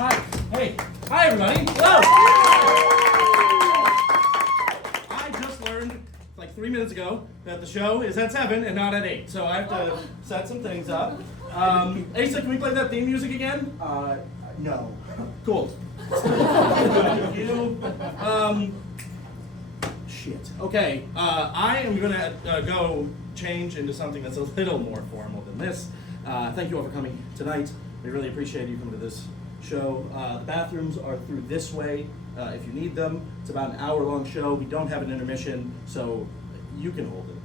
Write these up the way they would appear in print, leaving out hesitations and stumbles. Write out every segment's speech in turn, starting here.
Hi. Hey. Hi, everybody. Hello. I just learned like 3 minutes ago that the show is at 7 and not at 8, so I have to set some things up. Asa, can we play that theme music again? No. Cool. Thank you. Shit. Okay. I am gonna go change into something that's a little more formal than this. Thank you all for coming tonight. We really appreciate you coming to this show. The bathrooms are through this way if you need them. It's about an hour-long show. We don't have an intermission, so you can hold it.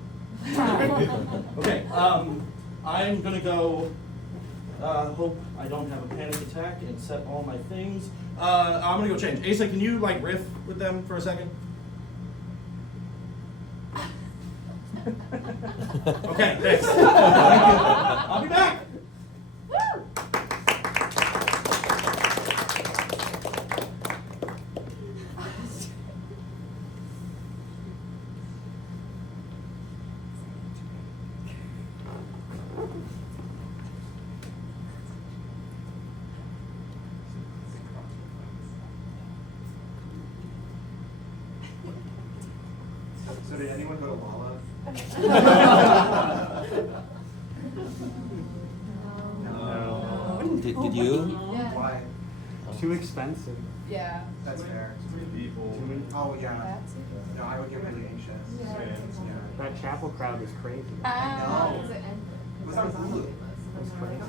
Okay. I'm gonna go. Hope I don't have a panic attack and set all my things. I'm gonna go change. Asa, can you like riff with them for a second? Okay, thanks. Thank you. I'll be back. So did anyone go to Lala? No. Did you? Yeah. Why? Too expensive. Yeah. That's fair. People. Oh yeah. No, I would get really anxious. Yeah. Yeah. That chapel crowd is crazy. No. Was on Hulu. That's crazy.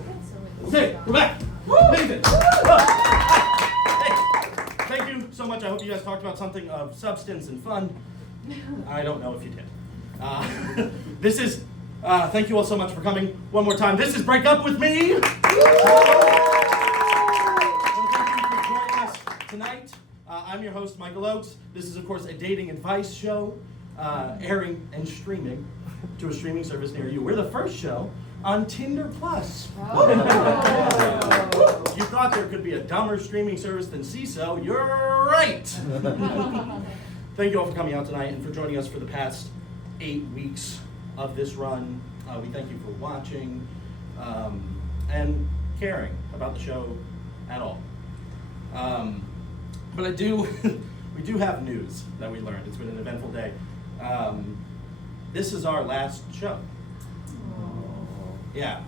Okay, we're back. Amazing. Hey, thank you so much. I hope you guys talked about something of substance and fun. I don't know if you did. This is, thank you all so much for coming one more time. This is Break Up With Me. And thank you for joining us tonight. I'm your host, Michael Oakes. This is, of course, a dating advice show, airing and streaming to a streaming service near you. We're the first show on Tinder Plus. Oh. You thought there could be a dumber streaming service than CISO. You're right. Thank you all for coming out tonight and for joining us for the past 8 weeks of this run. We thank you for watching and caring about the show at all. But we do have news that we learned. It's been an eventful day. This is our last show. Yeah,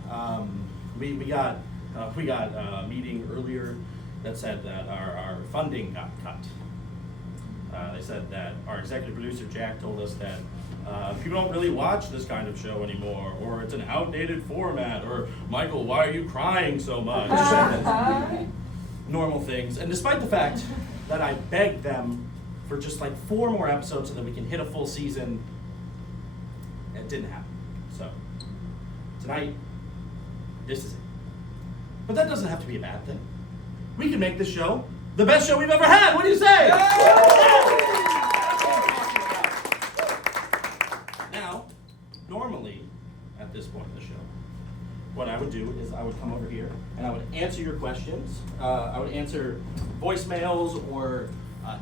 we got a meeting earlier that said that our funding got cut. They said that our executive producer, Jack, told us that people don't really watch this kind of show anymore, or it's an outdated format, or Michael, why are you crying so much? Normal things. And despite the fact that I begged them for just like 4 more episodes so that we can hit a full season, it didn't happen. So tonight, this is it. But that doesn't have to be a bad thing. We can make this show the best show we've ever had. What do you say? Now, normally, at this point in the show, what I would do is I would come over here and I would answer your questions. I would answer voicemails or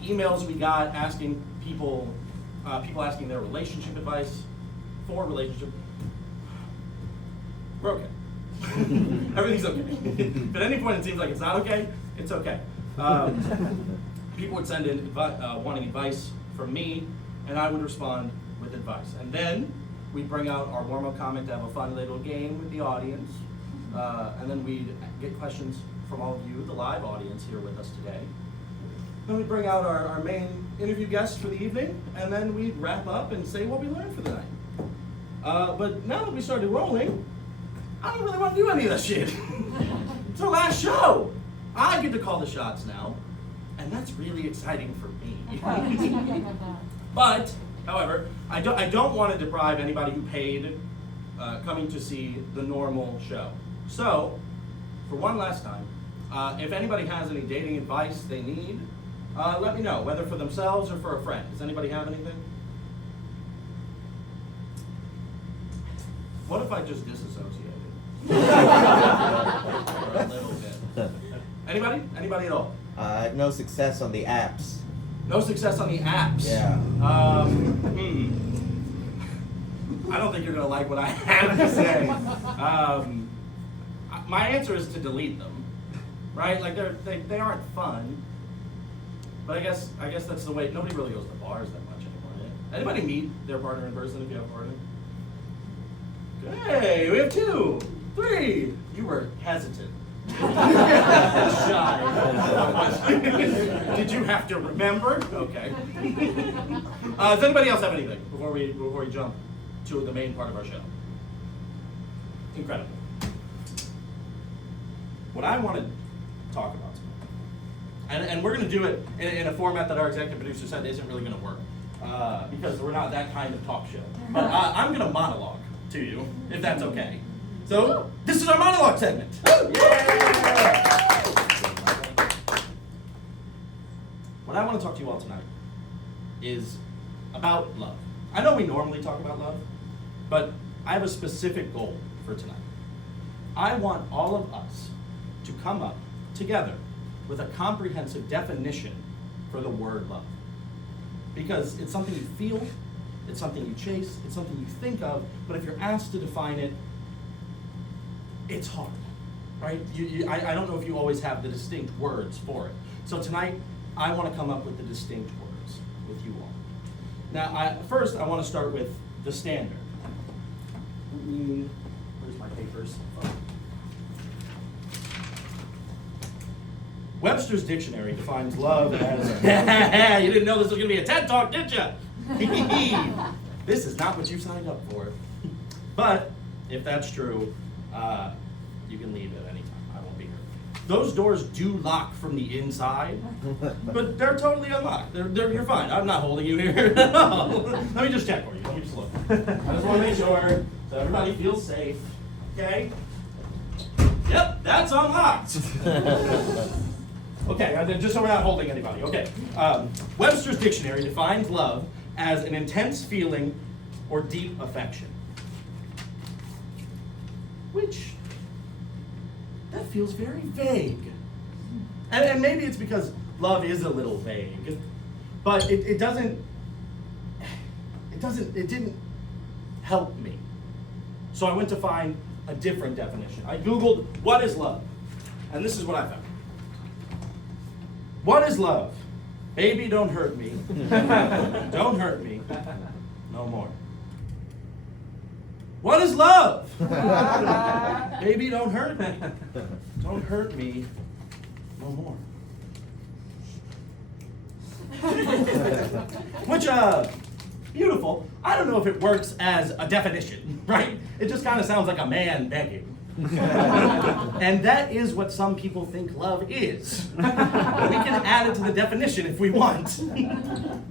emails we got asking people asking their relationship advice for relationship. We're okay. Everything's okay. If at any point it seems like it's not okay, it's okay. People would send in wanting advice from me, and I would respond with advice. And then we'd bring out our warm-up comment to have a fun little game with the audience. And then we'd get questions from all of you, the live audience here with us today. Then we'd bring out our main interview guest for the evening, and then we'd wrap up and say what we learned for the night. But now that we started rolling, I don't really want to do any of that shit. It's our last show. I get to call the shots now, and that's really exciting for me. But, however, I don't want to deprive anybody who paid coming to see the normal show. So, for one last time, if anybody has any dating advice they need, let me know, whether for themselves or for a friend. Does anybody have anything? What if I just disassociated? For a little bit. Anybody? Anybody at all? No success on the apps. No success on the apps. Yeah. I don't think you're gonna like what I have to say. My answer is to delete them. right? Like they aren't fun. But I guess that's the way. Nobody really goes to bars that much anymore. Yeah? Anybody meet their partner in person if you have a partner? Hey, we have 2, 3. You were hesitant. Shy. Did you have to remember? Okay. Does anybody else have anything before we jump to the main part of our show? Incredible. What I want to talk about tonight, and we're going to do it in a format that our executive producer said isn't really going to work, because we're not that kind of talk show. But I'm going to monologue to you, if that's okay. So, this is our monologue segment. Yeah! What I want to talk to you all tonight is about love. I know we normally talk about love, but I have a specific goal for tonight. I want all of us to come up together with a comprehensive definition for the word love. Because it's something you feel, it's something you chase, it's something you think of, but if you're asked to define it, it's hard, right? I don't know if you always have the distinct words for it. So tonight, I want to come up with the distinct words with you all. Now, first, I want to start with the standard. Where's my papers? Oh. Webster's dictionary defines love as... You didn't know this was going to be a TED Talk, did you? This is not what you signed up for. But if that's true, you can leave at any time. I won't be here. Those doors do lock from the inside, but they're totally unlocked. You're fine. I'm not holding you here. Let me just check for you. Let me just look. I just want to make sure so everybody feels safe. Okay? Yep, that's unlocked. Okay, just so we're not holding anybody. Okay. Webster's dictionary defines love as an intense feeling or deep affection. Which, that feels very vague. And maybe it's because love is a little vague, but it didn't help me. So I went to find a different definition. I Googled, what is love? And this is what I found. What is love? Baby, don't hurt me. Don't hurt me. No more. What is love? Baby, don't hurt me. Don't hurt me. No more. Which, beautiful. I don't know if it works as a definition, right? It just kind of sounds like a man begging. And that is what some people think love is. We can add it to the definition if we want.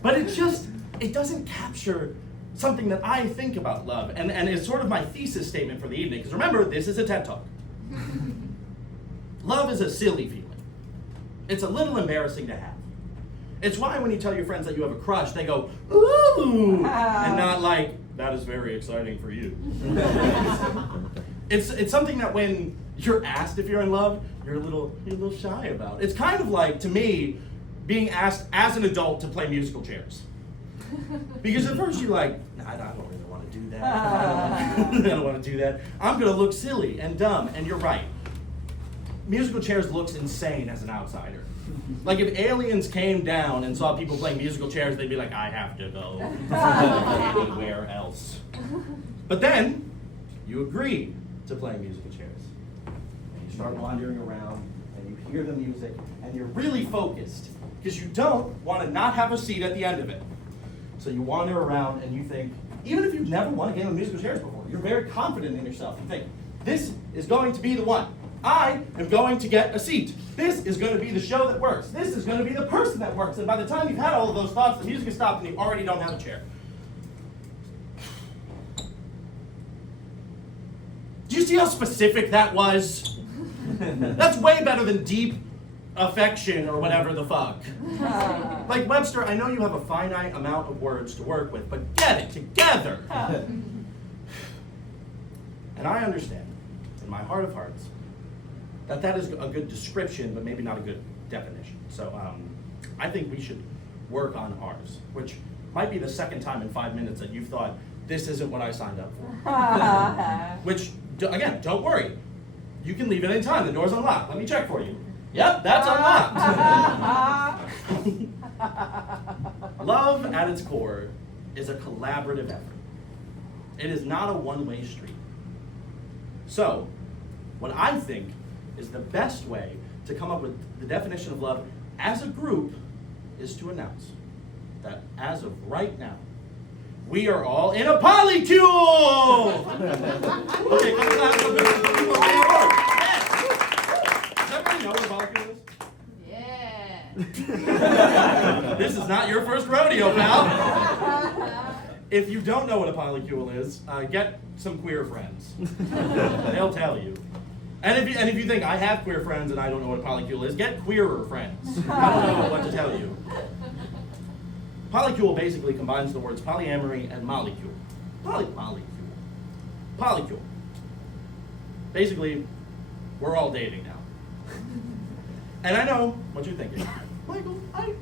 But it doesn't capture something that I think about love. And it's sort of my thesis statement for the evening. Because remember, this is a TED Talk. Love is a silly feeling. It's a little embarrassing to have. It's why when you tell your friends that you have a crush, they go, ooh, and not like, that is very exciting for you. It's something that when you're asked if you're in love, you're a little shy about. It's kind of like, to me, being asked as an adult to play musical chairs. Because at first you're like, nah, I don't really want to do that. I don't want to do that. I'm going to look silly and dumb, and you're right. Musical chairs looks insane as an outsider. Like if aliens came down and saw people playing musical chairs, they'd be like, I have to go anywhere else. But then, you agree to playing musical chairs. And you start wandering around, and you hear the music, and you're really focused, because you don't want to not have a seat at the end of it. So you wander around, and you think, even if you've never won a game of musical chairs before, you're very confident in yourself. You think, this is going to be the one. I am going to get a seat. This is going to be the show that works. This is going to be the person that works. And by the time you've had all of those thoughts, the music has stopped and you already don't have a chair. Do you see how specific that was? That's way better than deep affection or whatever the fuck. Like, Webster, I know you have a finite amount of words to work with, but get it together. And I understand, in my heart of hearts, that is a good description, but maybe not a good definition. So I think we should work on ours, which might be the second time in 5 minutes that you've thought, this isn't what I signed up for. Which, again, don't worry. You can leave at any time. The door's unlocked. Let me check for you. Yep, that's unlocked. Love at its core is a collaborative effort. It is not a one-way street. So, what I think is the best way to come up with the definition of love as a group is to announce that as of right now, we are all in a polycule! Okay, can we clap for people way on board? Yes! Does everybody know what a polycule is? Yeah. This is not your first rodeo, pal. If you don't know what a polycule is, get some queer friends. They'll tell you. And if you think I have queer friends and I don't know what a polycule is, get queerer friends. I don't know what to tell you. Polycule basically combines the words polyamory and molecule. Polycule. Basically, we're all dating now. And I know what you're thinking. Michael, I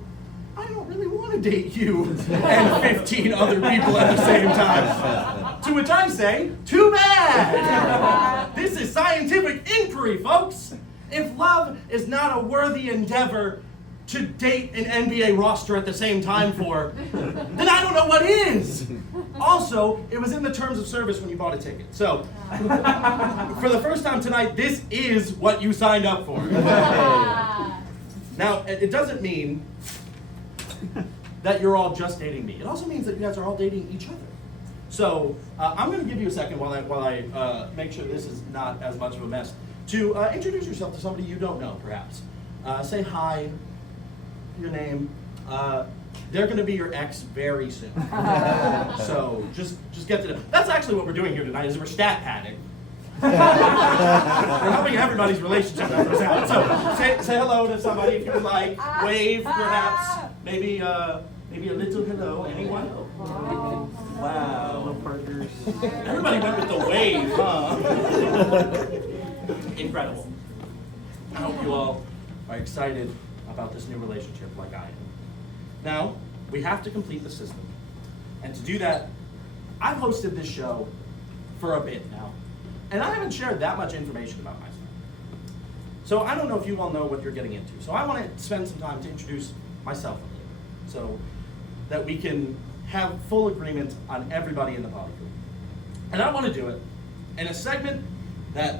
don't really want to date you and 15 other people at the same time. To which I say, too bad! This is scientific inquiry, folks. If love is not a worthy endeavor to date an NBA roster at the same time for, then I don't know what is. Also, it was in the terms of service when you bought a ticket. So, for the first time tonight, this is what you signed up for. Now, it doesn't mean that you're all just dating me. It also means that you guys are all dating each other. So, I'm going to give you a second while I make sure this is not as much of a mess to introduce yourself to somebody you don't know, perhaps. Say hi, your name. They're going to be your ex very soon. So just get to them. That's actually what we're doing here tonight. Is we're stat padding. We're helping everybody's relationship efforts out. So say hello to somebody if you would like. Wave, perhaps. Maybe a little hello. Anyone? Wow. Hello, partners. Everybody went with the wave, huh? Incredible. I hope you all are excited about this new relationship like I am. Now, we have to complete the system. And to do that, I've hosted this show for a bit now. And I haven't shared that much information about myself. So I don't know if you all know what you're getting into. So I want to spend some time to introduce myself a little bit so that we can have full agreement on everybody in the polycule. And I want to do it in a segment that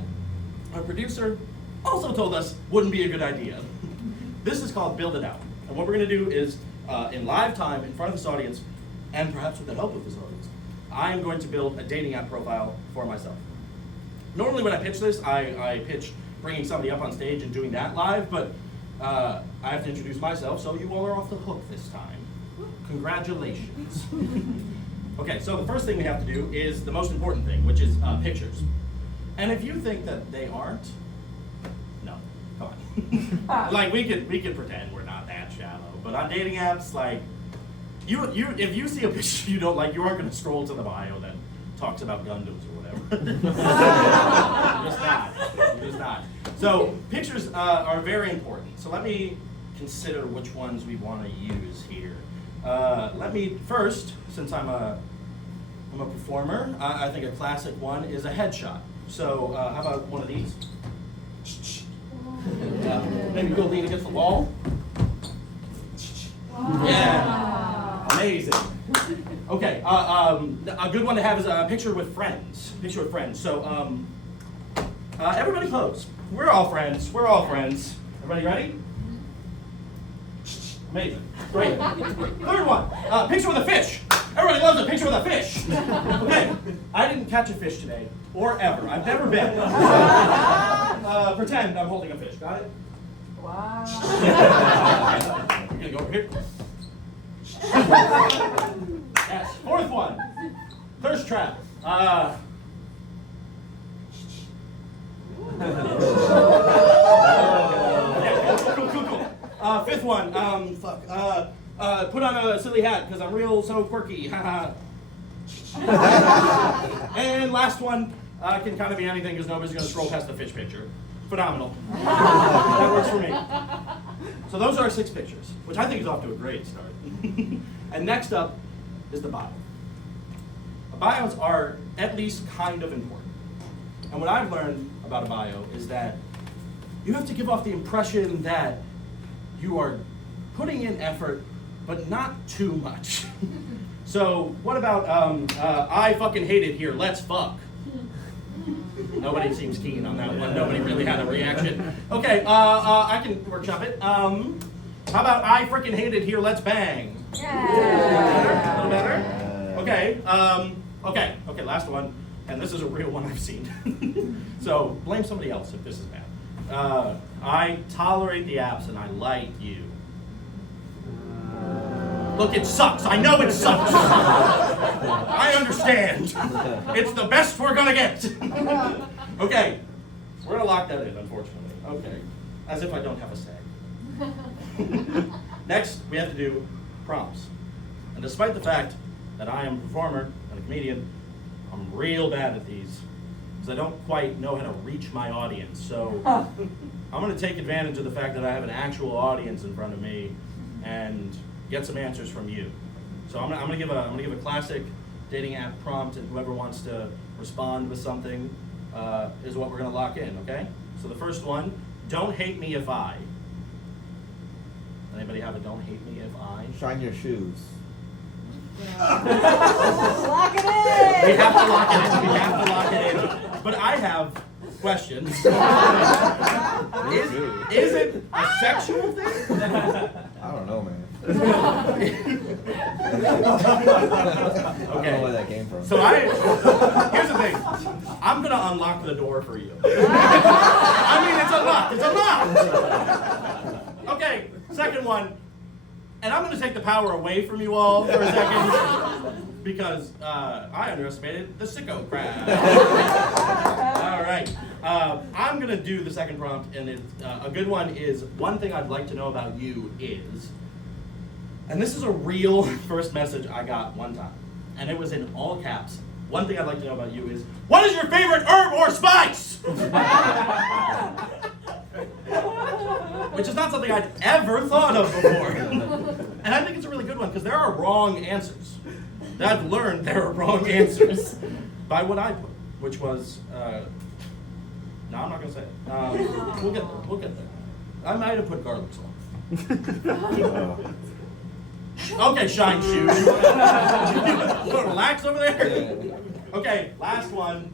our producer also told us wouldn't be a good idea. This is called Build It Out. And what we're going to do is, in live time, in front of this audience, and perhaps with the help of this audience, I am going to build a dating app profile for myself. Normally when I pitch this, I pitch bringing somebody up on stage and doing that live, but I have to introduce myself, so you all are off the hook this time. Congratulations. Okay, so the first thing we have to do is the most important thing, which is pictures. And if you think that they aren't, no, come on. Like we could pretend we're not that shallow, but on dating apps, like if you see a picture you don't like, you aren't going to scroll to the bio that talks about Gundams or whatever. Just not. So pictures are very important. So let me consider which ones we want to use here. Let me first, since I'm a performer, I think a classic one is a headshot. So how about one of these? Maybe go lean against the wall. Yeah, amazing. Okay, a good one to have is a picture with friends. So everybody close. We're all friends. Everybody ready? Amazing. Great. Third one, picture with a fish. Everybody loves a picture with a fish. Okay, I didn't catch a fish today, or ever. I've never been. Pretend I'm holding a fish. Got it? Wow. We're gonna go over here. Yes. Fourth one, thirst trap. Cool. Fifth one, put on a silly hat because I'm so quirky. And last one can kind of be anything because nobody's going to scroll past the fish picture. Phenomenal. That works for me. So those are our 6 pictures, which I think is off to a great start. And next up is the bio. Bios are at least kind of important. And what I've learned about a bio is that you have to give off the impression that you are putting in effort, but not too much. So what about I fucking hate it here, let's fuck. Nobody seems keen on that one. Nobody really had a reaction. Okay, I can workshop it. How about I freaking hate it here, let's bang. Yeah. A little better? Okay, okay, last one. And this is a real one I've seen. So blame somebody else if this is bad. I tolerate the apps and I like you. Look, it sucks. I know it sucks. I understand. It's the best we're gonna get. Okay, we're gonna lock that in, unfortunately. Okay, as if I don't have a say. Next, we have to do prompts. And despite the fact that I am a performer and a comedian, I'm real bad at these because I don't quite know how to reach my audience. So I'm going to take advantage of the fact that I have an actual audience in front of me and get some answers from you. So I'm going to give a classic dating app prompt, and whoever wants to respond with something is what we're going to lock in. Okay? So the first one: don't hate me if I. Anybody have a don't hate me if I? Shine your shoes. Lock it in. We have to lock it in. We have to lock it in. But I have questions. Is it a sexual thing? I don't know, man. I don't know where that came from. So here's the thing. I'm gonna unlock the door for you. I mean, it's unlocked. It's unlocked. Okay, second one. And I'm going to take the power away from you all for a second because I underestimated the sicko crowd. All right. I'm going to do the second prompt, and a good one is, one thing I'd like to know about you is, and this is a real first message I got one time, and it was in all caps. One thing I'd like to know about you is, what is your favorite herb or spice? Which is not something I'd ever thought of before. And I think it's a really good one because there are wrong answers. I've learned there are wrong answers by what I put, which was, no, I'm not going to say it. We'll get there. I might have put garlic salt. Okay, shine shoes. You want to relax over there? Okay, last one.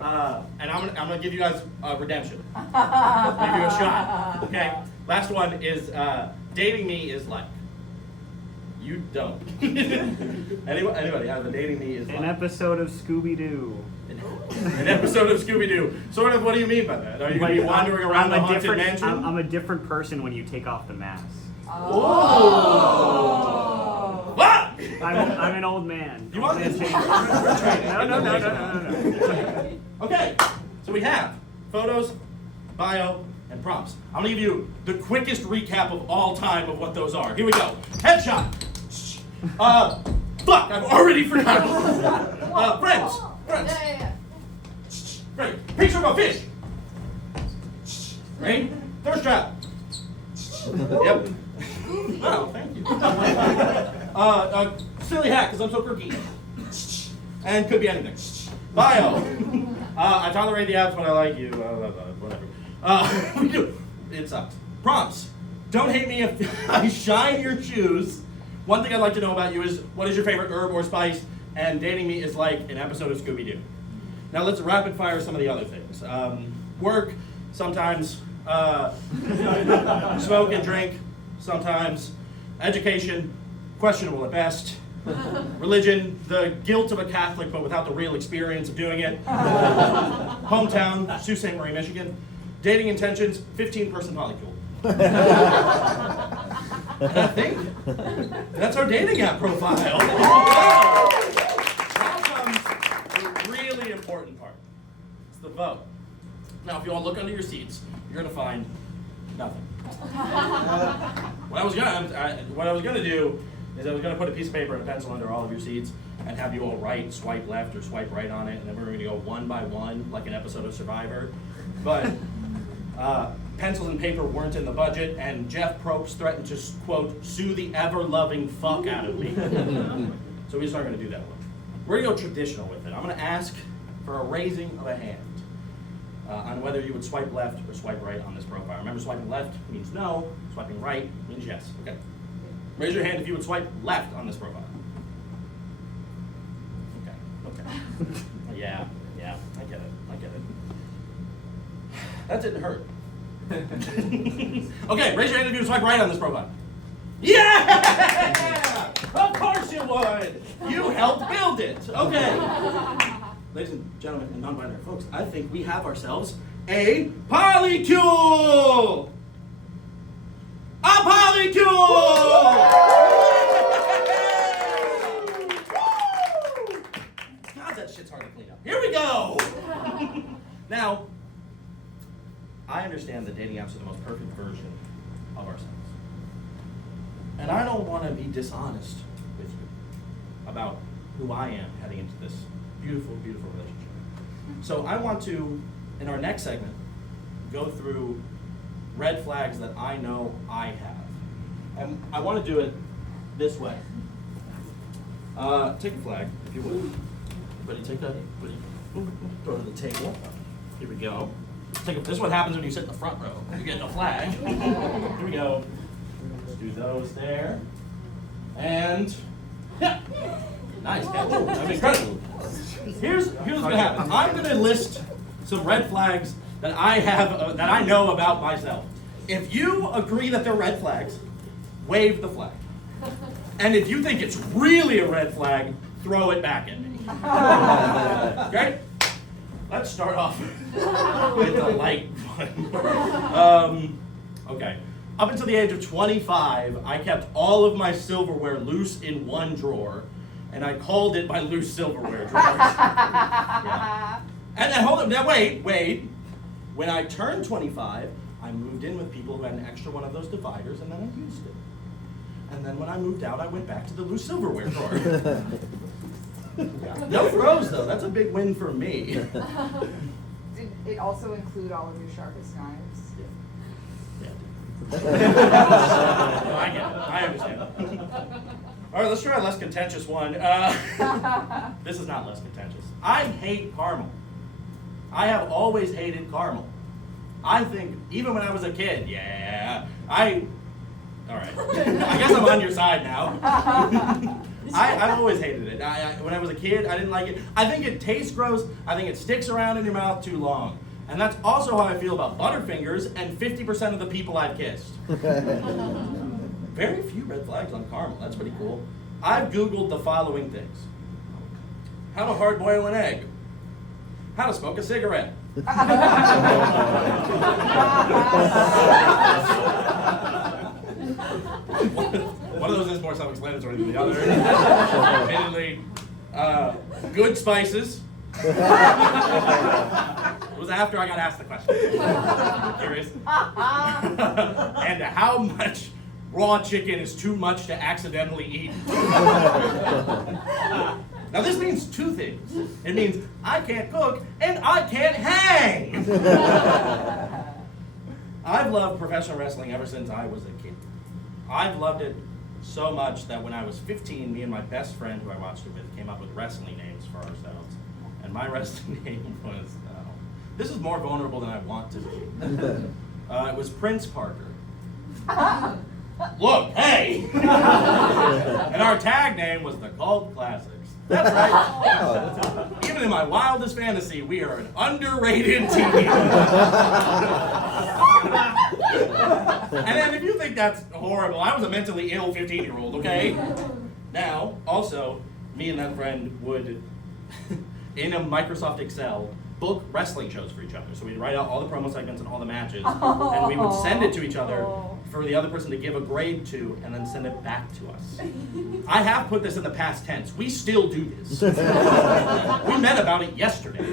And I'm gonna give you guys redemption. Give you a shot. Okay. Last one is dating me is like. You don't. Anybody have a dating me is like? An episode of Scooby-Doo. An episode of Scooby-Doo. Sort of. What do you mean by that? Are you gonna be wandering around the haunted mansion? I'm a different person when you take off the mask. Oh. What? I'm an old man. You want this? No. Okay, so we have photos, bio, and prompts. I'm gonna give you the quickest recap of all time of what those are. Here we go. Headshot. Fuck, I've already forgotten. Friends. Yeah. Great. Picture of a fish. Great. Thirst trap. Yep. Wow, thank you. Silly hat, because I'm so quirky. And could be anything. Bio. I tolerate the apps, but I like you. Whatever. We do. It sucks. Prompts. Don't hate me if I shine your shoes. One thing I'd like to know about you is, what is your favorite herb or spice? And dating me is like an episode of Scooby-Doo. Now let's rapid fire some of the other things. Work, sometimes. Smoke and drink, sometimes. Education, questionable at best. Religion, the guilt of a Catholic but without the real experience of doing it. Hometown, Sault Ste. Marie, Michigan. Dating intentions, 15-person polycule. And I think that's our dating app profile. Now comes the really important part. It's the vote. Now, if you all look under your seats, you're going to find nothing. What I was gonna do is I was gonna put a piece of paper and a pencil under all of your seats and have you all swipe left or swipe right on it, and then we're gonna go one by one like an episode of Survivor. But pencils and paper weren't in the budget, and Jeff Probst threatened to, quote, sue the ever-loving fuck out of me. So we just aren't gonna do that one. We're gonna go traditional with it. I'm gonna ask for a raising of a hand. on whether you would swipe left or swipe right on this profile. Remember, swiping left means no, swiping right means yes. Okay. Raise your hand if you would swipe left on this profile. Okay. Yeah, I get it. That didn't hurt. Okay, raise your hand if you would swipe right on this profile. Yeah! Of course you would! You helped build it. Okay. Ladies and gentlemen and non-binary folks, I think we have ourselves a polycule! A polycule! God, that shit's hard to clean up. Here we go! Now, I understand that dating apps are the most perfect version of ourselves. And I don't want to be dishonest with you about who I am heading into this beautiful, beautiful relationship. So I want to, in our next segment, go through red flags that I know I have. And I want to do it this way. Take a flag, if you would. Everybody take that, throw it on the table. Here we go. This is what happens when you sit in the front row. You get a flag. Here we go. Let's do those there. And, yeah. Nice catch. That's incredible. Here's what's gonna happen. I'm gonna list some red flags that I have, that I know about myself. If you agree that they're red flags, wave the flag. And if you think it's really a red flag, throw it back at me. Okay? Let's start off with a light one. Okay. Up until the age of 25, I kept all of my silverware loose in one drawer, and I called it my loose silverware drawer. Yeah. And then hold on, now wait. When I turned 25, I moved in with people who had an extra one of those dividers, and then I used it. And then when I moved out, I went back to the loose silverware drawer. Yeah. No throws though, that's a big win for me. Did it also include all of your sharpest knives? Yeah. I get it, I understand. All right, let's try a less contentious one. This is not less contentious. I hate caramel. I have always hated caramel. I think, even when I was a kid, all right. I guess I'm on your side now. I've always hated it. When I was a kid, I didn't like it. I think it tastes gross. I think it sticks around in your mouth too long. And that's also how I feel about Butterfingers and 50% of the people I've kissed. Very few red flags on caramel. That's pretty cool. I've Googled the following things. How to hard boil an egg. How to smoke a cigarette. One of those is more self-explanatory than the other. Admittedly, good spices. It was after I got asked the question. Curious. And how much raw chicken is too much to accidentally eat. Now this means two things. It means I can't cook and I can't hang. I've loved professional wrestling ever since I was a kid. I've loved it so much that when I was 15, me and my best friend who I watched it with came up with wrestling names for ourselves. And my wrestling name was, this is more vulnerable than I want to be. It was Prince Parker. Look, hey! And our tag name was the Cult Classics. That's right. Even in my wildest fantasy, we are an underrated team. And then if you think that's horrible, I was a mentally ill 15-year-old, okay? Now, also, me and that friend would, in a Microsoft Excel, book wrestling shows for each other. So we'd write out all the promo segments and all the matches, and we would send it to each other for the other person to give a grade to, and then send it back to us. I have put this in the past tense. We still do this. We met about it yesterday.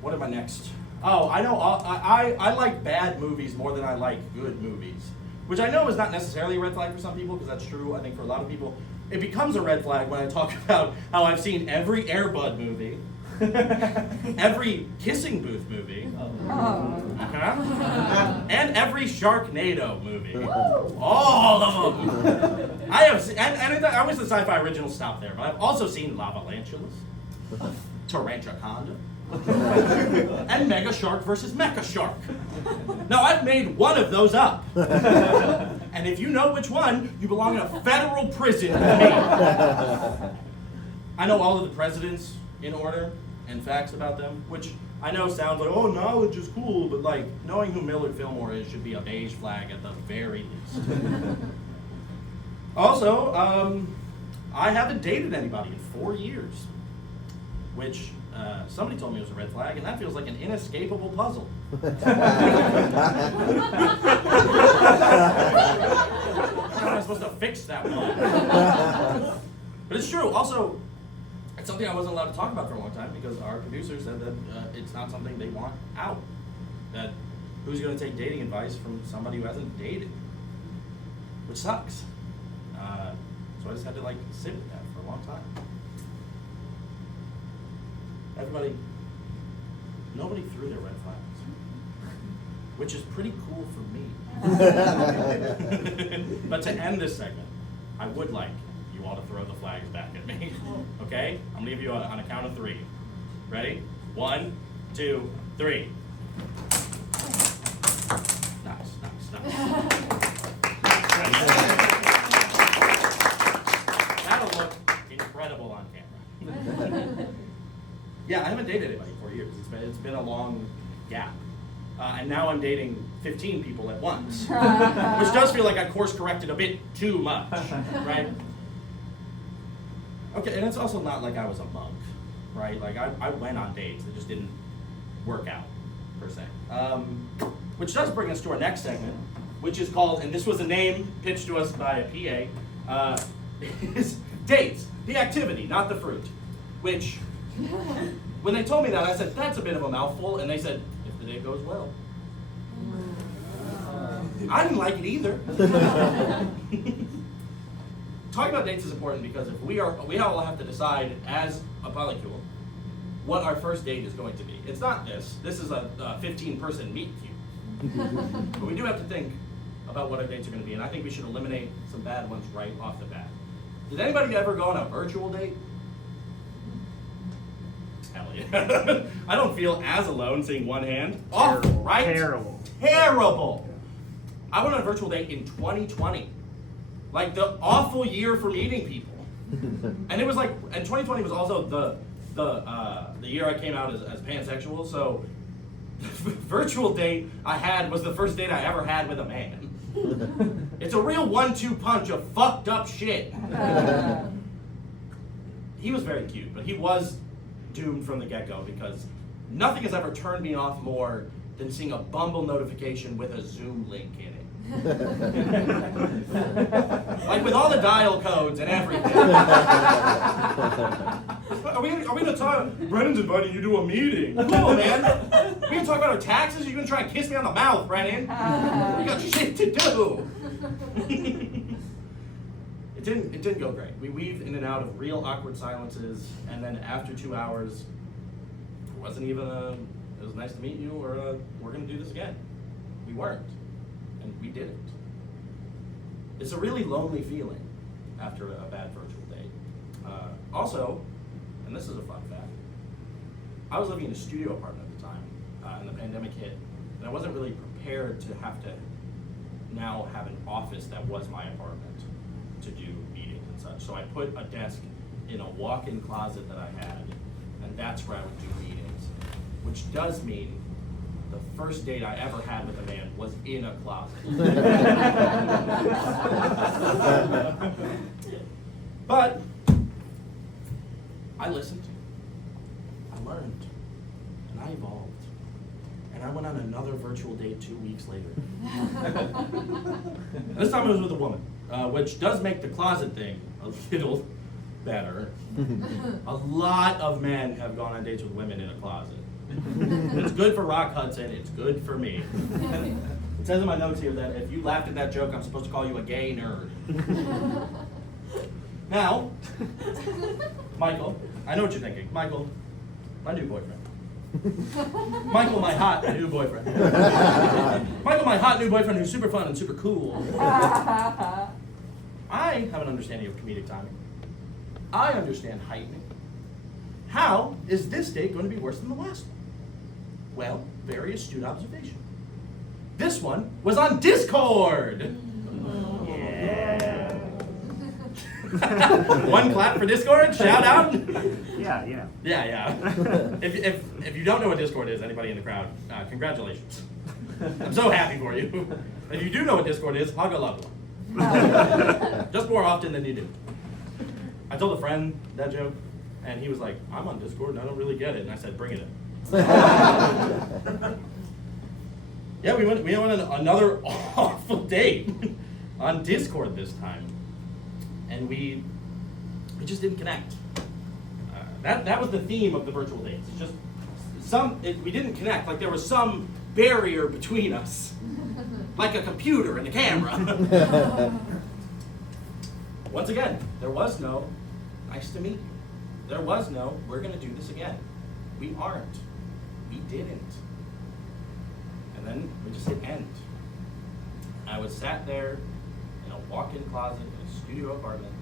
What am I next? Oh, I know. I like bad movies more than I like good movies, which I know is not necessarily a red flag for some people, because that's true. I think for a lot of people, it becomes a red flag when I talk about how I've seen every Air Bud movie, every Kissing Booth movie, and every Sharknado movie. All of them. I have, and I wish the sci-fi originals stopped there, but I've also seen Lavalantulas, Tarantraconda, and Mega Shark versus Mecha Shark. Now, I've made one of those up. And if you know which one, you belong in a federal prison with me. I know all of the presidents in order and facts about them, which I know sounds like, oh, knowledge is cool, but like knowing who Millard Fillmore is should be a beige flag at the very least. Also, I haven't dated anybody in 4 years, which somebody told me was a red flag, and that feels like an inescapable puzzle. How am I supposed to fix that one? But it's true. Also, it's something I wasn't allowed to talk about for a long time because our producer said that it's not something they want out. That who's going to take dating advice from somebody who hasn't dated, which sucks. So I just had to like sit with that for a long time. Everybody, nobody threw their red flags, which is pretty cool for me. But to end this segment, I would like you all to throw the flags back at me. Okay? I'm gonna give you on a count of 3. Ready? 1, 2, 3. Nice. That'll look incredible on camera. Yeah, I haven't dated anybody in 4 years. It's been a long gap. And now I'm dating 15 people at once, which does feel like I course corrected a bit too much, right? Okay, and it's also not like I was a monk, right? Like I went on dates that just didn't work out, per se. Which does bring us to our next segment, which is called, and this was a name pitched to us by a PA, is dates, the activity, not the fruit. Which, when they told me that, I said, that's a bit of a mouthful, and they said, if the date goes well. I didn't like it either. Talking about dates is important because if we all have to decide as a polycule what our first date is going to be. It's not this. This is a 15-person meet cute. But we do have to think about what our dates are going to be, and I think we should eliminate some bad ones right off the bat. Did anybody ever go on a virtual date? Hell yeah. I don't feel as alone seeing one hand. Awful, right? Terrible. I went on a virtual date in 2020. Like the awful year for meeting people. And it was like, and 2020 was also the year I came out as pansexual, so the virtual date I had was the first date I ever had with a man. It's a real 1-2 punch of fucked up shit. He was very cute, but he was doomed from the get-go because nothing has ever turned me off more than seeing a Bumble notification with a Zoom link in it. Like with all the dial codes and everything. Are we gonna talk? Brennan's inviting you to a meeting. Cool, man. We gonna talk about our taxes? You're gonna try and kiss me on the mouth, Brennan? You got shit to do. It didn't go great. We weaved in and out of real awkward silences, and then after 2 hours, it wasn't even it was nice to meet you, or we're gonna do this again. We weren't. And we didn't. It's a really lonely feeling after a bad virtual date. Also, and this is a fun fact, I was living in a studio apartment at the time, and the pandemic hit, and I wasn't really prepared to have to now have an office that was my apartment to do meetings and such. So I put a desk in a walk-in closet that I had, and that's where I would do meetings, which does mean the first date I ever had with a man was in a closet. But I listened, I learned, and I evolved. And I went on another virtual date 2 weeks later. This time it was with a woman, which does make the closet thing a little better. A lot of men have gone on dates with women in a closet. It's good for Rock Hudson, it's good for me. It says in my notes here that if you laughed at that joke, I'm supposed to call you a gay nerd. Now, Michael, I know what you're thinking. Michael, my new boyfriend. Michael, my hot new boyfriend. Michael, my hot new boyfriend who's super fun and super cool. I have an understanding of comedic timing. I understand heightening. How is this date going to be worse than the last one? Well, very astute observation. This one was on Discord. Yeah. One clap for Discord. Shout out. Yeah, you know. Yeah. If you don't know what Discord is, anybody in the crowd, congratulations. I'm so happy for you. If you do know what Discord is, hug a loved one. Just more often than you do. I told a friend that joke, and he was like, I'm on Discord and I don't really get it. And I said, bring it in. Yeah, we went on another awful date on Discord this time. And we just didn't connect. That was the theme of the virtual dates. It's just we didn't connect. Like there was some barrier between us, like a computer and a camera. Once again, there was no nice to meet you. There was no we're gonna do this again. We aren't. We didn't. And then we just hit end. I was sat there in a walk-in closet in a studio apartment,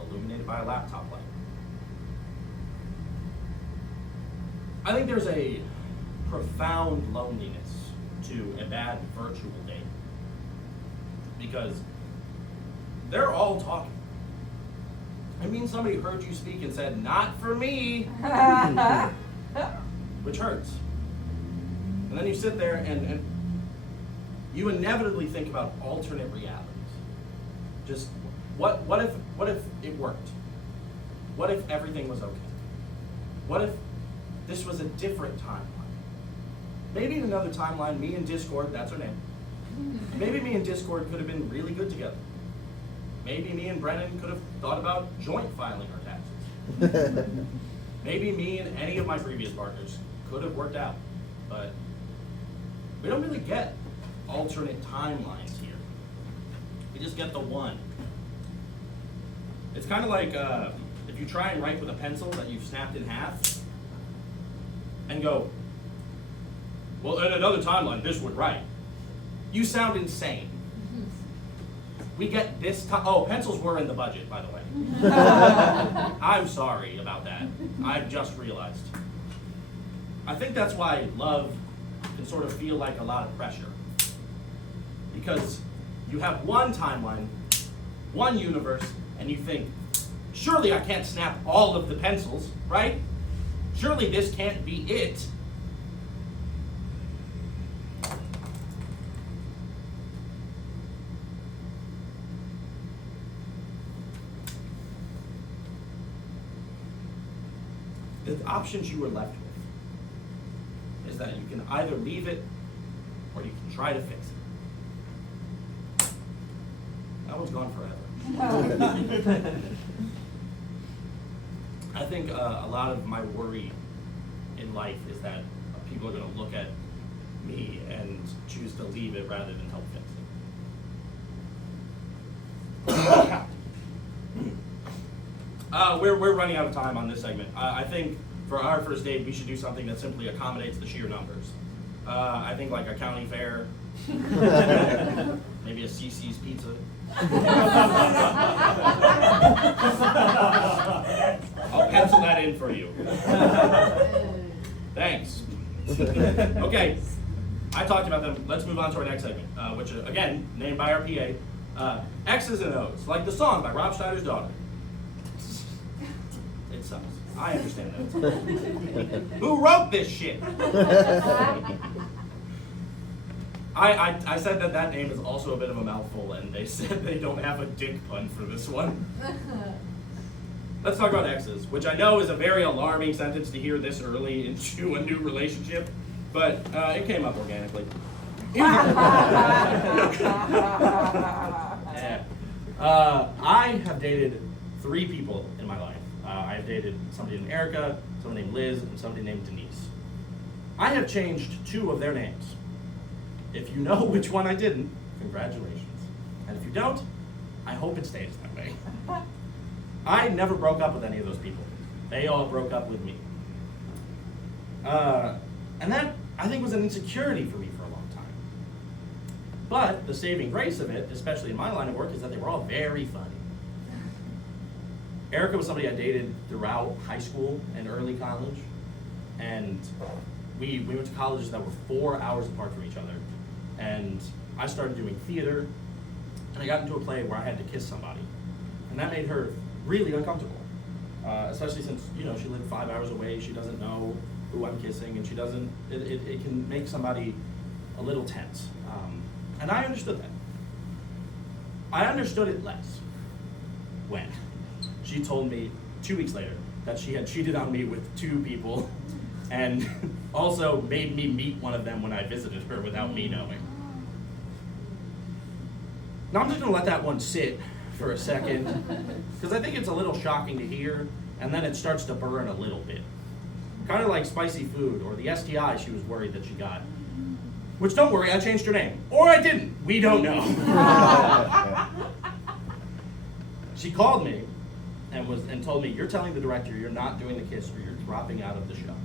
illuminated by a laptop light. I think there's a profound loneliness to a bad virtual date because they're all talking. I mean, somebody heard you speak and said, "Not for me," which hurts. And then you sit there and you inevitably think about alternate realities. Just what if it worked? What if everything was okay? What if this was a different timeline? Maybe in another timeline, me and Discord, that's her name. Maybe me and Discord could have been really good together. Maybe me and Brennan could have thought about joint filing our taxes. Maybe me and any of my previous partners could have worked out. But we don't really get alternate timelines here. We just get the one. It's kind of like if you try and write with a pencil that you've snapped in half and go, well, in another timeline, this would write. You sound insane. We get this time. Oh, pencils were in the budget, by the way. I'm sorry about that. I've just realized. I think that's why love can sort of feel like a lot of pressure. Because you have one timeline, one universe, and you think, surely I can't snap all of the pencils, right? Surely this can't be it. The options you were left with is that you can either leave it or you can try to fix it. That one's gone forever. I think a lot of my worry in life is that people are going to look at me and choose to leave it rather than help fix it. We're running out of time on this segment. I think for our first date, we should do something that simply accommodates the sheer numbers. I think like a county fair, maybe a CC's pizza. I'll pencil that in for you. Thanks. Okay, I talked about them. Let's move on to our next segment, which again, named by our PA, X's and O's, like the song by Rob Schneider's daughter. It sucks. I understand that. Who wrote this shit? I said that name is also a bit of a mouthful, and they said they don't have a dick pun for this one. Let's talk about exes, which I know is a very alarming sentence to hear this early into a new relationship, but it came up organically. Yeah. I have dated 3 people in my life. I've dated somebody named Erica, somebody named Liz, and somebody named Denise. I have changed 2 of their names. If you know which one I didn't, congratulations. And if you don't, I hope it stays that way. I never broke up with any of those people. They all broke up with me. And that, I think, was an insecurity for me for a long time. But the saving grace of it, especially in my line of work, is that they were all very funny. Erica was somebody I dated throughout high school and early college, and we went to colleges that were 4 hours apart from each other, and I started doing theater, and I got into a play where I had to kiss somebody, and that made her really uncomfortable, especially since, you know, she lived 5 hours away, she doesn't know who I'm kissing, and she doesn't, it can make somebody a little tense, and I understood that. I understood it less when she told me 2 weeks later that she had cheated on me with 2 people and also made me meet one of them when I visited her without me knowing. Now I'm just gonna let that one sit for a second, because I think it's a little shocking to hear, and then it starts to burn a little bit. Kind of like spicy food or the STI she was worried that she got. Which, don't worry, I changed her name. Or I didn't, we don't know. She called me and told me, you're telling the director you're not doing the kiss or you're dropping out of the show.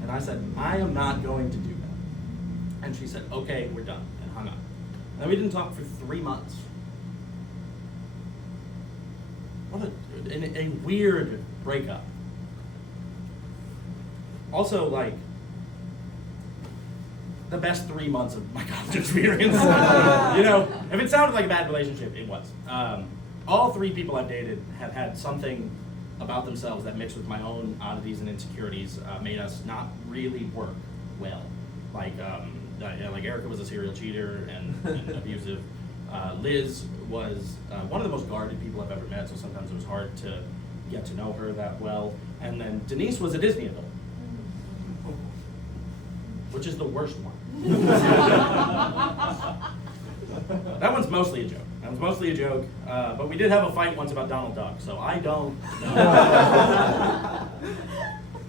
And I said, I am not going to do that. And she said, okay, we're done, and hung up. And we didn't talk for 3 months. What a weird breakup. Also, like, the best 3 months of my college experience. You know, if it sounded like a bad relationship, it was. All 3 people I've dated have had something about themselves that mixed with my own oddities and insecurities made us not really work well. Like Erica was a serial cheater and abusive. Liz was one of the most guarded people I've ever met, so sometimes it was hard to get to know her that well. And then Denise was a Disney adult, which is the worst one. That one's mostly a joke. That was mostly a joke, but we did have a fight once about Donald Duck, so I don't know.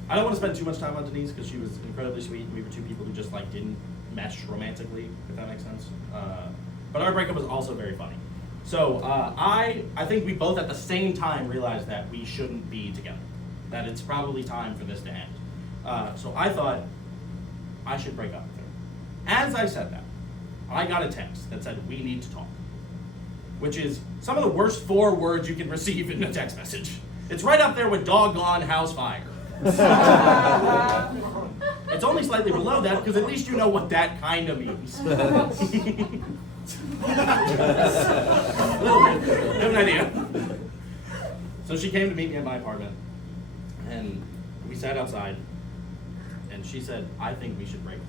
I don't want to spend too much time on Denise because she was incredibly sweet, and we were 2 people who just like didn't mesh romantically, if that makes sense. But our breakup was also very funny. So I think we both at the same time realized that we shouldn't be together, that it's probably time for this to end. So I thought I should break up with her. As I said that, I got a text that said, we need to talk, which is some of the worst 4 words you can receive in a text message. It's right up there with doggone house fire. It's only slightly below that because at least you know what that kind of means. A little bit. You have an idea. So she came to meet me at my apartment, and we sat outside, and she said, I think we should break up.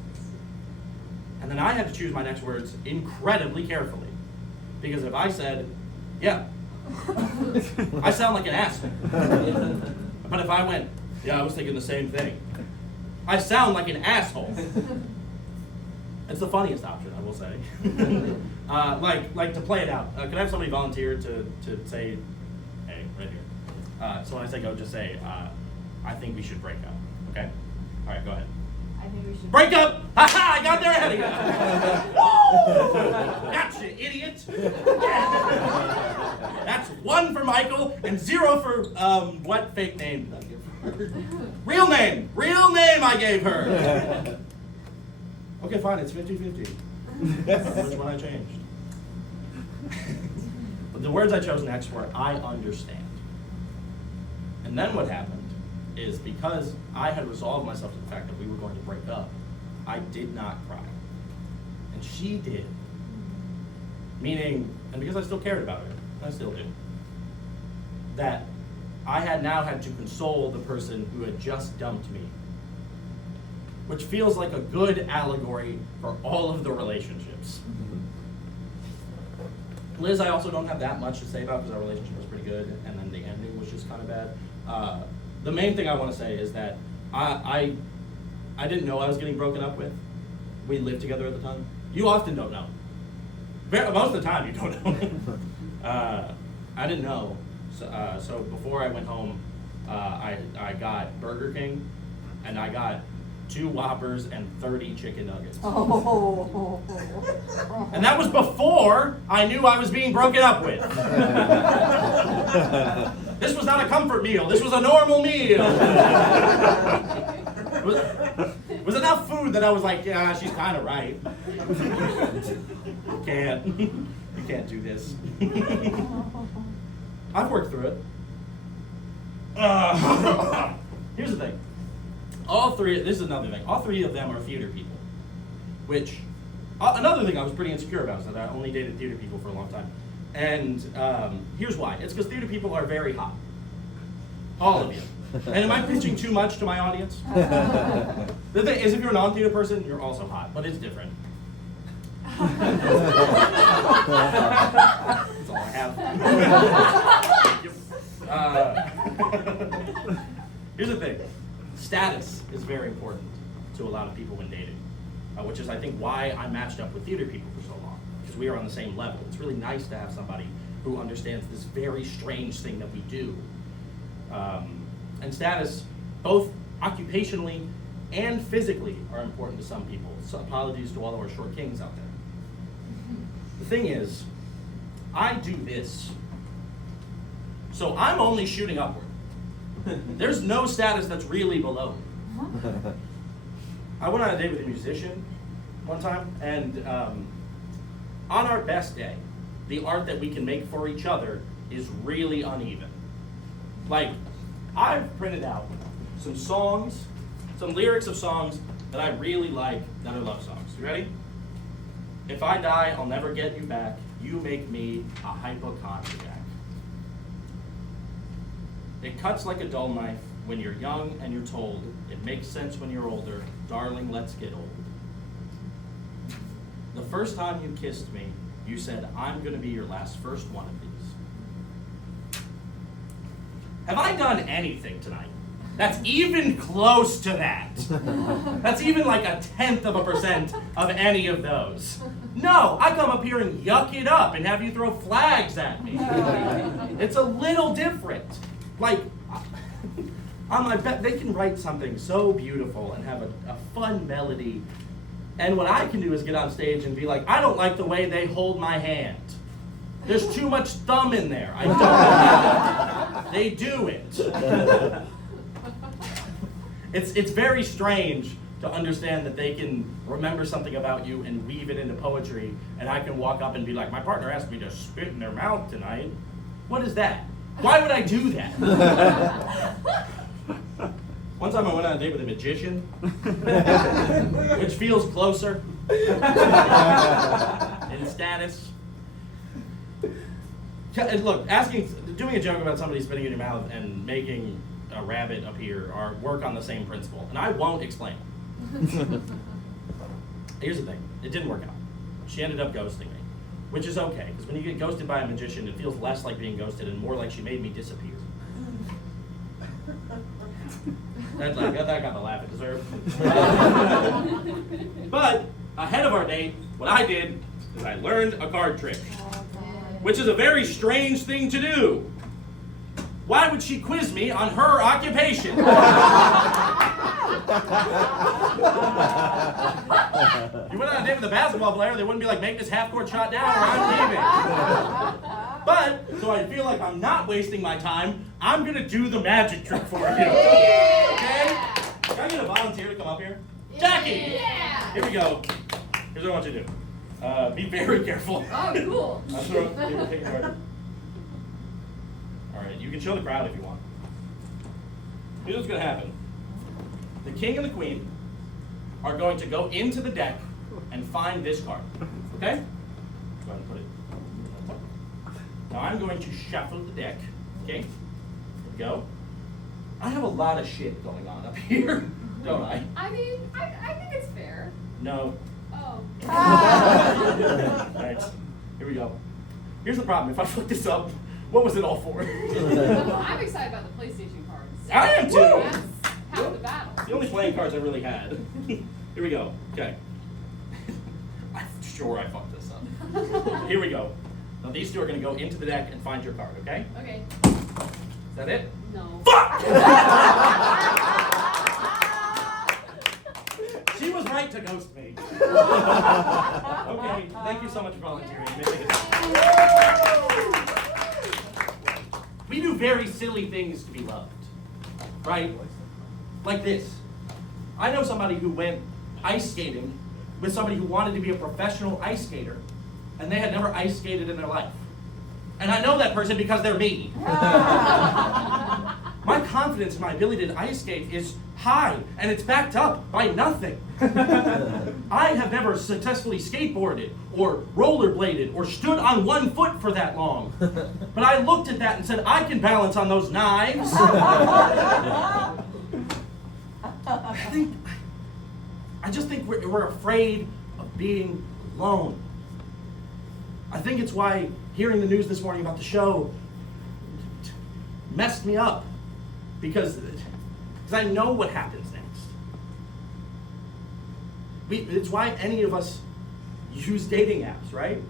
And then I had to choose my next words incredibly carefully. Because if I said, yeah, I sound like an asshole. But if I went, yeah, I was thinking the same thing, I sound like an asshole. It's the funniest option, I will say. Like to play it out. Could I have somebody volunteer to say, hey, right here. So when I say go, just say, I think we should break up, okay? All right, go ahead. I think we should break up! Ha ha! I got there ahead of you! Gotcha, idiot! That's 1 for Michael and 0 for, what fake name did I give her? Real name! Real name I gave her! Okay, fine, it's 50-50. Which one I changed? But the words I chose next were, I understand. And then what happened is because I had resolved myself to the fact that we were going to break up, I did not cry. And she did. Meaning, and because I still cared about her, I still do, that I had now had to console the person who had just dumped me. Which feels like a good allegory for all of the relationships. Liz, I also don't have that much to say about because our relationship was pretty good, and then the ending was just kind of bad. The main thing I want to say is that I didn't know I was getting broken up with. We lived together at the time. You often don't know. Most of the time, you don't know. I didn't know. So before I went home, I got Burger King, and I got 2 Whoppers and 30 chicken nuggets. Oh. And that was before I knew I was being broken up with. This was not a comfort meal. This was a normal meal. It was enough food that I was like, yeah, she's kind of right. You can't do this. I've worked through it. Here's the thing. This is another thing. All three of them are theater people, which, another thing I was pretty insecure about is that I only dated theater people for a long time. And here's why. It's because theater people are very hot. All of you. And am I pitching too much to my audience? The thing is, if you're a non-theater person, you're also hot, but it's different. That's all I have. Here's the thing. Status is very important to a lot of people when dating, which is, I think, why I matched up with theater people for so long, because we are on the same level. It's really nice to have somebody who understands this very strange thing that we do. And status, both occupationally and physically, are important to some people. So apologies to all of our short kings out there. The thing is, I do this, so I'm only shooting upward. There's no status that's really below me. I went on a date with a musician one time, and on our best day, the art that we can make for each other is really uneven. Like, I've printed out some songs, some lyrics of songs that I really like that are love songs. You ready? If I die, I'll never get you back. You make me a hypochondriac. It cuts like a dull knife when you're young and you're told. It makes sense when you're older. Darling, let's get old. The first time you kissed me, you said, I'm gonna be your last first one of these. Have I done anything tonight that's even close to that? That's even like 0.1% of any of those. No, I come up here and yuck it up and have you throw flags at me. It's a little different. Like, I bet they can write something so beautiful and have a fun melody. And what I can do is get on stage and be like, I don't like the way they hold my hand. There's too much thumb in there. I don't like it. They do it. It's very strange to understand that they can remember something about you and weave it into poetry, and I can walk up and be like, my partner asked me to spit in their mouth tonight. What is that? Why would I do that? One time I went on a date with a magician, which feels closer in status. Look, doing a joke about somebody spitting in your mouth and making a rabbit appear are work on the same principle, and I won't explain. Here's the thing, it didn't work out. She ended up ghosting me, which is okay, because when you get ghosted by a magician, it feels less like being ghosted and more like she made me disappear. That got the laugh it deserved. But ahead of our date, what I did is I learned a card trick, which is a very strange thing to do. Why would she quiz me on her occupation? You went on a date with a basketball player, they wouldn't be like, make this half-court shot down or I'm leaving. But, so I feel like I'm not wasting my time, I'm gonna do the magic trick for you. Okay? Can I get a volunteer to come up here? Jackie! Yeah! Here we go. Here's what I want you to do. Be very careful. Oh, cool. I'm sure you will take it harder. All right, you can show the crowd if you want. Here's what's gonna happen. The king and the queen are going to go into the deck and find this card. Okay? Go ahead and put it. Now I'm going to shuffle the deck. Okay? Here we go. I have a lot of shit going on up here, don't I? I mean, I think it's fair. No. Oh. Alright, here we go. Here's the problem. If I flip this up, what was it all for? Well, I'm excited about the PlayStation cards. I am too! That's half the battle. It's the only playing cards I really had. Here we go. Okay. I'm sure I fucked this up. Here we go. Now these two are going to go into the deck and find your card, okay? Okay. Is that it? No. Fuck! She was right to ghost me. Okay, thank you so much for volunteering. We do very silly things to be loved, right? Like this. I know somebody who went ice skating with somebody who wanted to be a professional ice skater, and they had never ice skated in their life. And I know that person because they're me. My confidence in my ability to ice skate is high, and it's backed up by nothing. I have never successfully skateboarded, or rollerbladed, or stood on one foot for that long. But I looked at that and said, I can balance on those knives. I just think we're afraid of being alone. I think it's why hearing the news this morning about the show messed me up. Because I know what happens next. It's why any of us use dating apps, right?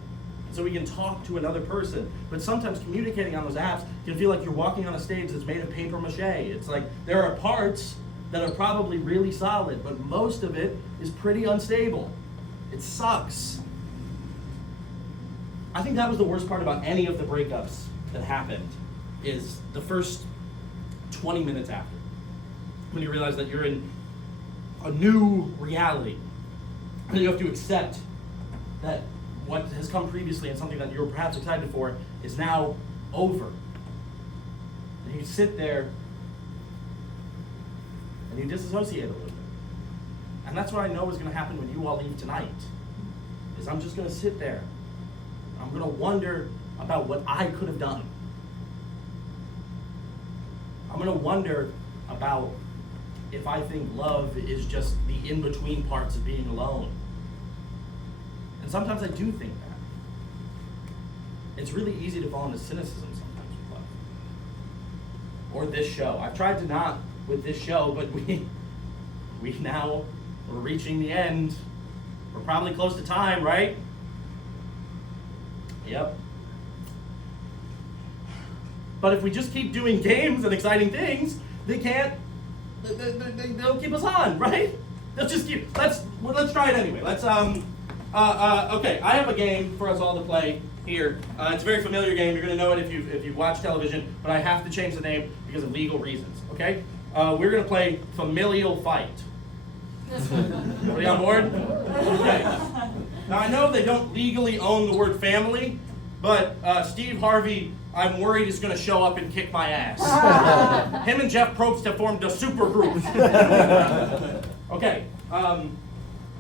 So we can talk to another person. But sometimes communicating on those apps can feel like you're walking on a stage that's made of paper mache. It's like there are parts that are probably really solid, but most of it is pretty unstable. It sucks. I think that was the worst part about any of the breakups that happened, is the first 20 minutes after, when you realize that you're in a new reality, and you have to accept that what has come previously and something that you were perhaps excited for is now over. And you sit there and you disassociate a little bit. And that's what I know is going to happen when you all leave tonight, is I'm just going to sit there. I'm going to wonder about what I could have done. I'm going to wonder about if I think love is just the in-between parts of being alone. And sometimes I do think that. It's really easy to fall into cynicism sometimes with love. Or this show. I've tried to not with this show, but we're reaching the end. We're probably close to time, right? Yep. But if we just keep doing games and exciting things, they'll keep us on, right? Let's just let's try it anyway. Okay, I have a game for us all to play here. It's a very familiar game. You're gonna know it if you've watched television, but I have to change the name because of legal reasons, okay? We're gonna play Familial Fight. Are you on board? Okay. Now I know they don't legally own the word family, but Steve Harvey, I'm worried, is going to show up and kick my ass. Him and Jeff Probst have formed a super group. Okay,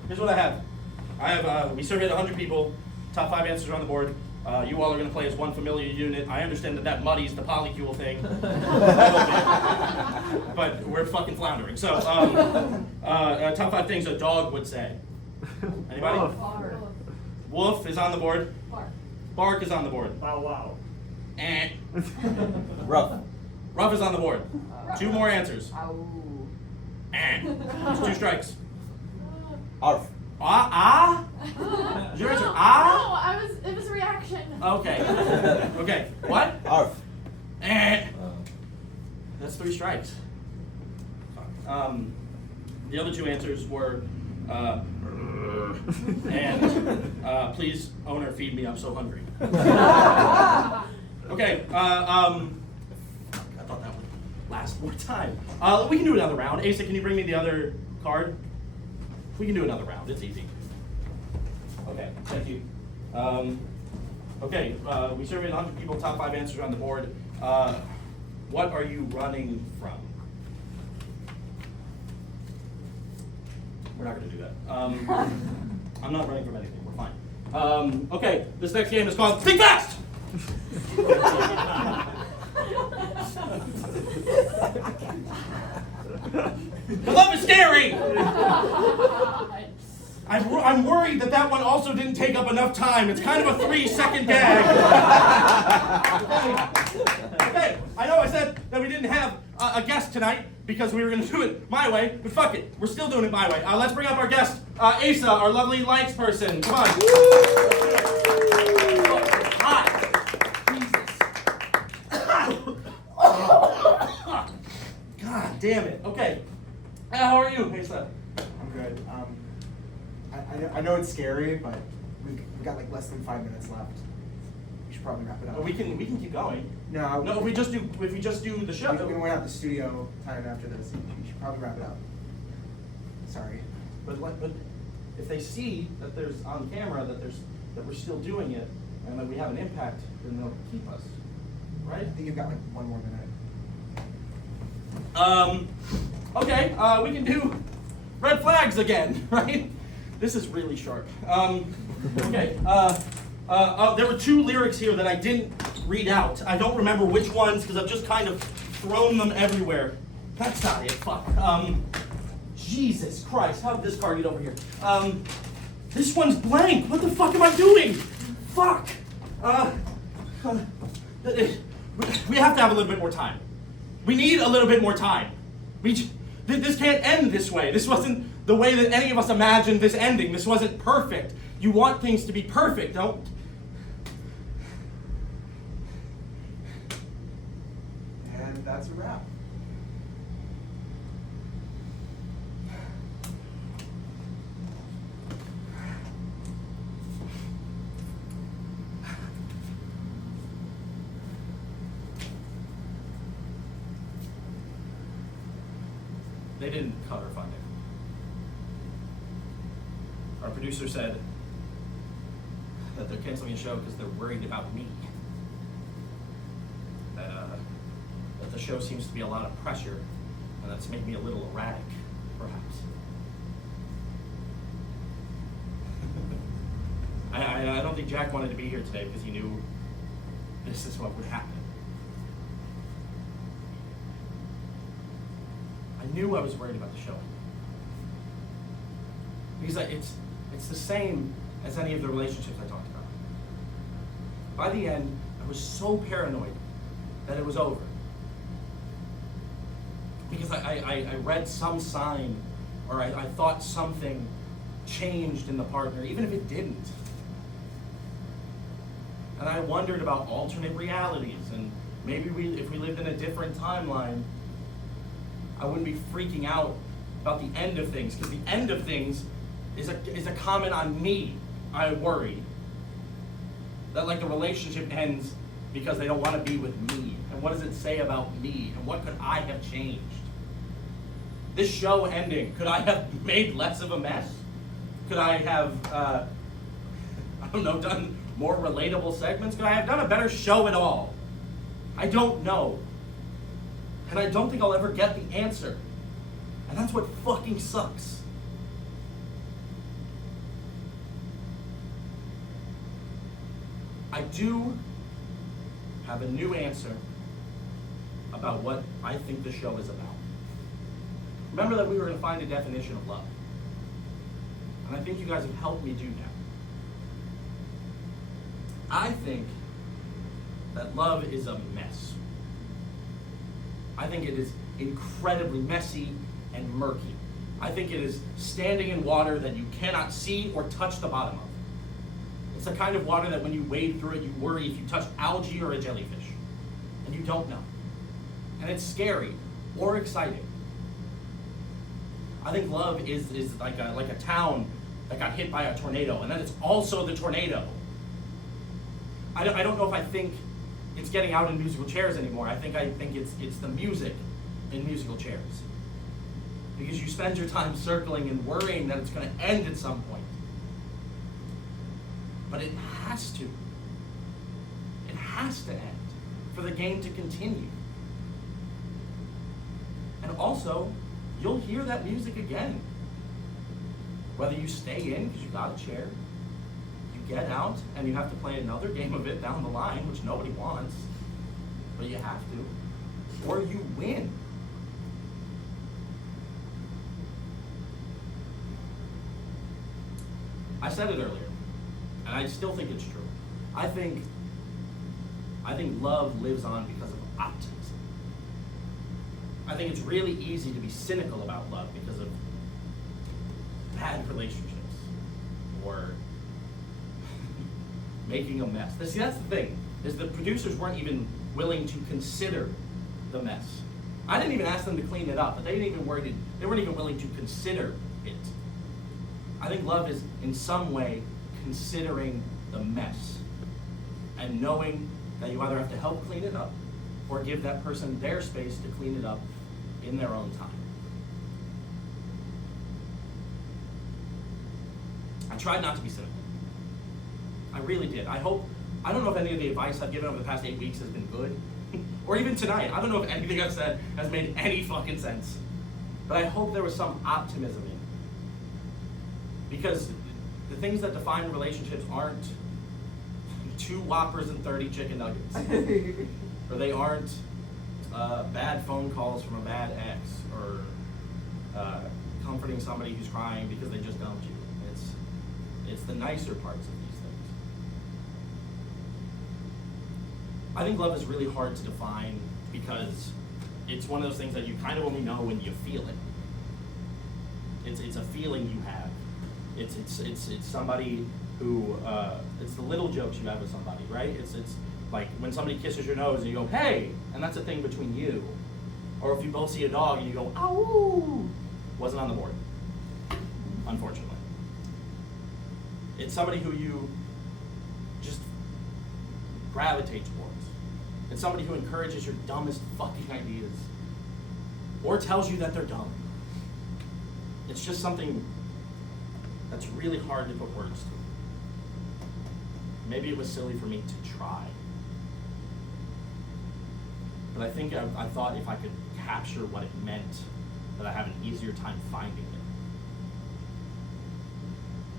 here's what I have. We surveyed 100 people. Top 5 answers are on the board. You all are going to play as one familiar unit. I understand that muddies the polycule thing. But we're fucking floundering. So, top 5 things a dog would say. Anybody? Bark. Woof is on the board. Bark. Bark is on the board. Wow, wow. Eh. Rough. Rough is on the board. 2 more answers. Ow. Eh. There's 2 strikes. Arf. Ah? Is your answer ah? No, it was a reaction. Okay. Okay. What? Arf. Eh. That's 3 strikes. The other 2 answers were and please, owner, feed me, I'm so hungry. Okay, I thought that would last more time. We can do another round. Asa, can you bring me the other card? We can do another round, it's easy. Okay, thank you. Okay, we surveyed 100 people, top 5 answers on the board. What are you running from? We're not going to do that. I'm not running from anything. We're fine. Okay, this next game is called Think Fast! Love is scary! I'm worried that one also didn't take up enough time. It's kind of a 3-second gag. Okay, I know I said that we didn't have a guest tonight because we were going to do it my way, but fuck it. We're still doing it my way. Let's bring up our guest, Asa, our lovely lights person. Come on. Hi. Jesus. God damn it. Okay. How are you, Asa? I'm good. I know it's scary, but we've got like less than 5 minutes left. We should probably wrap it up. Well, we can keep going. No, if we just do the show. We won't have the studio time after this. We should probably wrap it up. Sorry. But if they see that there's on camera that we're still doing it and that we have an impact, then they'll keep us, right? I think you've got like 1 more minute. Okay, we can do red flags again, right? This is really sharp. Okay, there were 2 lyrics here that I didn't read out. I don't remember which ones because I've just kind of thrown them everywhere. That's not it, fuck. Jesus Christ, how did this card get over here? This one's blank. What the fuck am I doing? Fuck. We have to have a little bit more time. We need a little bit more time. This can't end this way. This wasn't the way that any of us imagined this ending. This wasn't perfect. You want things to be perfect, don't? And that's a wrap. They didn't cut our funding. Our producer said that they're canceling the show because they're worried about me. That the show seems to be a lot of pressure, and that's made me a little erratic, perhaps. I don't think Jack wanted to be here today because he knew this is what would happen. I knew I was worried about the show. Because it's the same as any of the relationships I talked about. By the end, I was so paranoid that it was over. Because I read some sign, or I thought something changed in the partner, even if it didn't. And I wondered about alternate realities, and maybe if we lived in a different timeline, I wouldn't be freaking out about the end of things, because the end of things is a comment on me. I worry that like the relationship ends because they don't want to be with me. And what does it say about me? And what could I have changed? This show ending, could I have made less of a mess? Could I have, I don't know, done more relatable segments? Could I have done a better show at all? I don't know. And I don't think I'll ever get the answer. And that's what fucking sucks. I do have a new answer about what I think the show is about. Remember that we were going to find a definition of love. And I think you guys have helped me do that. I think that love is a mess. I think it is incredibly messy and murky. I think it is standing in water that you cannot see or touch the bottom of. It's the kind of water that when you wade through it, you worry if you touch algae or a jellyfish. And you don't know. And it's scary or exciting. I think love is like a town that got hit by a tornado, and then it's also the tornado. I don't know if I think it's getting out in musical chairs anymore. I think it's the music in musical chairs. Because you spend your time circling and worrying that it's going to end at some point. But it has to. It has to end for the game to continue. And also, you'll hear that music again. Whether you stay in because you got a chair, you get out and you have to play another game of it down the line, which nobody wants, but you have to, or you win. I said it earlier, and I still think it's true. I think love lives on because of optimism. I think it's really easy to be cynical about love because of bad relationships or making a mess. See, that's the thing, is the producers weren't even willing to consider the mess. I didn't even ask them to clean it up, but they weren't even willing to consider it. I think love is in some way considering the mess and knowing that you either have to help clean it up or give that person their space to clean it up in their own time. I tried not to be cynical. I really did. I don't know if any of the advice I've given over the past 8 weeks has been good, Or even tonight. I don't know if anything I've said has made any fucking sense. But I hope there was some optimism in it. Because the things that define relationships aren't 2 Whoppers and 30 chicken nuggets. Or they aren't bad phone calls from a bad ex, or comforting somebody who's crying because they just dumped you. It's the nicer parts of these things. I think love is really hard to define because it's one of those things that you kind of only know when you feel it. It's a feeling you have. It's somebody who it's the little jokes you have with somebody, right? It's like when somebody kisses your nose and you go, hey, and that's a thing between you. Or if you both see a dog and you go, ow, wasn't on the board, unfortunately. It's somebody who you just gravitate towards. It's somebody who encourages your dumbest fucking ideas. Or tells you that they're dumb. It's just something that's really hard to put words to. Maybe it was silly for me to try. But I think I thought if I could capture what it meant, that I have an easier time finding it.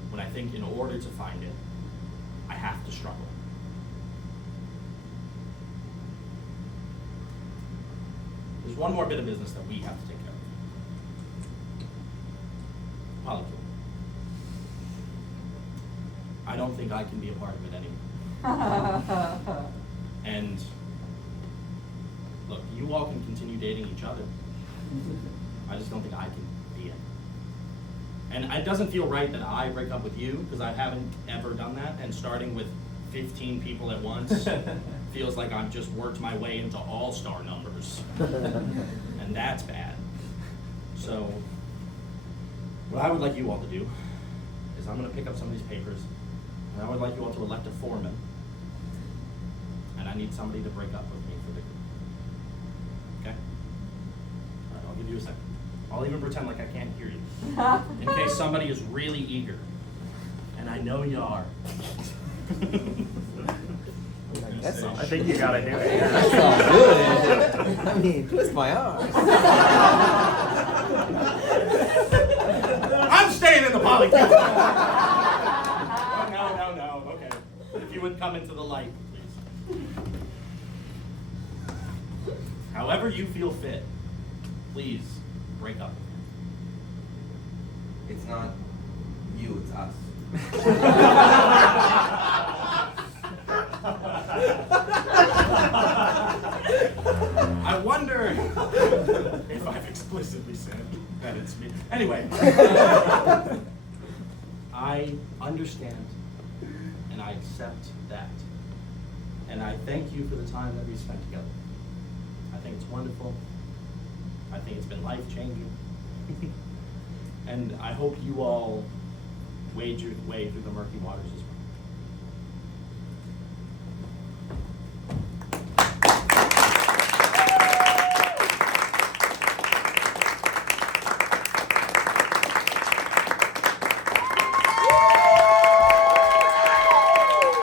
When I think in order to find it, I have to struggle. There's one more bit of business that we have to take care of. Polycule. I don't think I can be a part of it anymore. And look, you all can continue dating each other. I just don't think I can be it. And it doesn't feel right that I break up with you, because I haven't ever done that, and starting with 15 people at once feels like I've just worked my way into all-star numbers. And that's bad. So what I would like you all to do is I'm going to pick up some of these papers, and I would like you all to elect a foreman. And I need somebody to break up with me for the group. Okay? All right, I'll give you a second. I'll even pretend like I can't hear you, in case somebody is really eager. And I know you are. That's all. I think you gotta do it. That's all good. I mean, twist my arm. I'm staying in the polycule. No. Okay. If you would come into the light, please. However you feel fit, please break up. It's not you, it's us. I wonder if I've explicitly said that it's me. Anyway, I understand and I accept that. And I thank you for the time that we spent together. I think it's wonderful. I think it's been life-changing. And I hope you all wade your way through the murky waters as well.